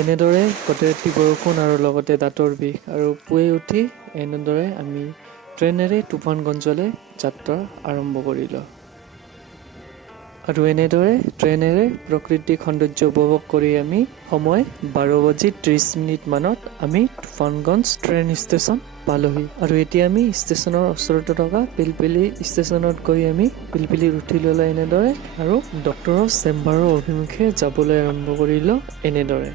এনেদৰে গোটেই ৰাতি বৰষুণ আৰু লগতে দাঁতৰ বিষ আৰু পুৱাই উঠি এনেদৰে আমি ট্ৰেইনেৰে তুফানগঞ্জলৈ যাত্ৰা আৰম্ভ কৰিলোঁ। আৰু এনেদৰে ট্ৰেইনেৰে প্ৰাকৃতিক সৌন্দৰ্য উপভোগ কৰি আমি সময় 12:30 মানত আমি তুফানগঞ্জ ট্ৰেইন ষ্টেচন পালোহি। আৰু এতিয়া আমি ষ্টেচনৰ ওচৰতে থকা পিলপিলি ষ্টেচনত গৈ আমি পিলপিলিত উঠি ল'লে এনেদৰে আৰু ডক্তৰৰ চেম্বাৰৰ অভিমুখে যাবলৈ আৰম্ভ কৰিলোঁ এনেদৰে।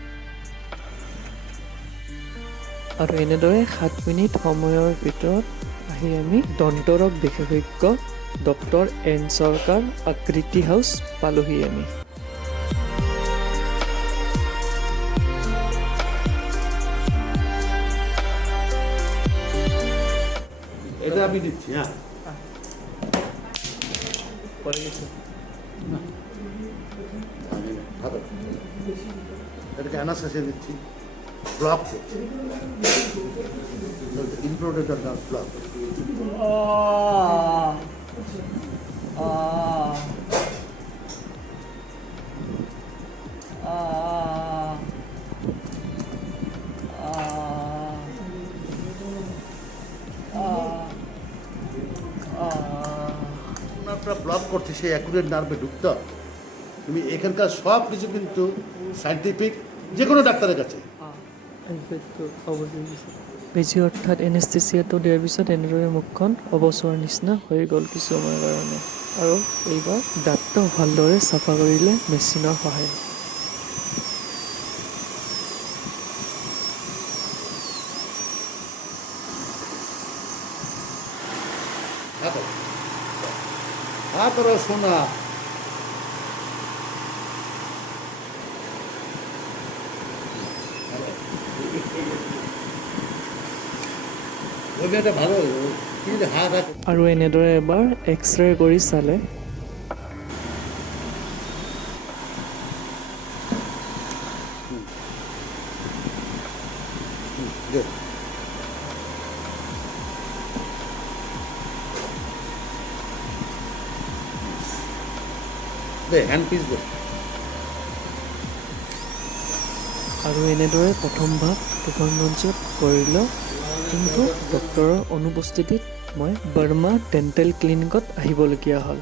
আৰু এনেদৰে 7 মিনিট সময়ৰ ভিতৰত আহি আমি দন্তৰোগ বিশেষজ্ঞ ডক্তৰ এন চৰকাৰ আকৃতি হাউচ পালোহি আমি। এটা আমি দিচ্ছি। হ্যাঁ এটাকে অ্যানাস্থেসিয়া দিচ্ছি, ব্লক করছি, ইনফ্লোরেটর নার্ভ ব্লক। ব্লক করছে সেই অ্যাকুরেট নার্ভে ঢুকতে হবে। তুমি এখানকার সব কিছু কিন্তু সাইন্টিফিক যে কোনো ডাক্তারের কাছে বেজি অৰ্থাৎ এনেস্থেচিয়াটো দিয়াৰ পিছত এনেদৰে মুখখন অৱচৰ নিচিনা হৈ গ'ল কিছু সময়ৰ কাৰণে। আৰু এইবাৰ দাঁতটো ভালদৰে চাফা কৰিলে মেচিনৰ সহায়ত। শোনা আৰু এনেদৰে এবাৰ এক্সৰে কৰি চালে আৰু এনেদৰে প্ৰথম ভাগ তুফানগঞ্জত কৰিলোঁ। কিন্তু ডক্তৰৰ অনুপস্থিতিত মই বাৰ্মা ডেণ্টেল ক্লিনিকত আহিবলগীয়া হ'ল।